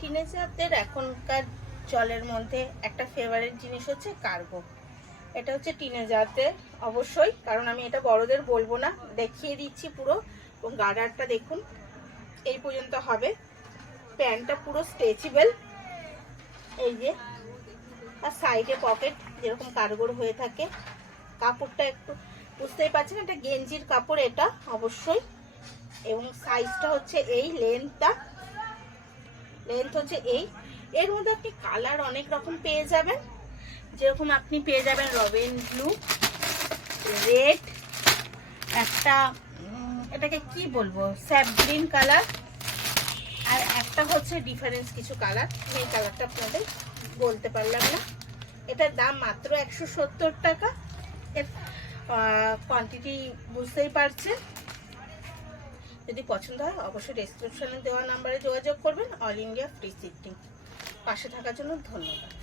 টিনেজারদের এখনকার চলের মধ্যে একটা ফেভারিট জিনিস হচ্ছে কার্গো। এটা হচ্ছে টিনেজারদের অবশ্যই, কারণ আমি এটা বড়দের বলবো না, দেখিয়ে দিচ্ছি পুরো। এবং গার্ডারটা দেখুন এই পর্যন্ত হবে, প্যান্টটা পুরো স্ট্রেচেবল, এই যে, আর সাইডে পকেট যেরকম কার্গোর হয়ে থাকে। কাপড়টা একটু বুঝতেই পারছেন, এটা গেঞ্জির কাপড় এটা অবশ্যই। এবং সাইজটা হচ্ছে এই, লেন্থ হচ্ছে এই। এর মধ্যে আপনি কালার অনেক রকম পেয়ে যাবেন, যেরকম আপনি পেয়ে যাবেন রবিন ব্লু, রেড, একটা এটাকে কি বলবো, স্যাপ গ্রিন কালার, আর একটা হচ্ছে ডিফারেন্স কিছু কালার, এই কালারটা আপনাদের বলতে পারলাম না। এটার দাম মাত্র 170 টাকা। এর কোয়ান্টিটি বুঝতেই পারছেন। যদি পছন্দ হয় অবশ্যই ডেসক্রিপশনে দেওয়া নাম্বারে যোগাযোগ করবেন। All India free shipping. পাশে থাকার জন্য ধন্যবাদ।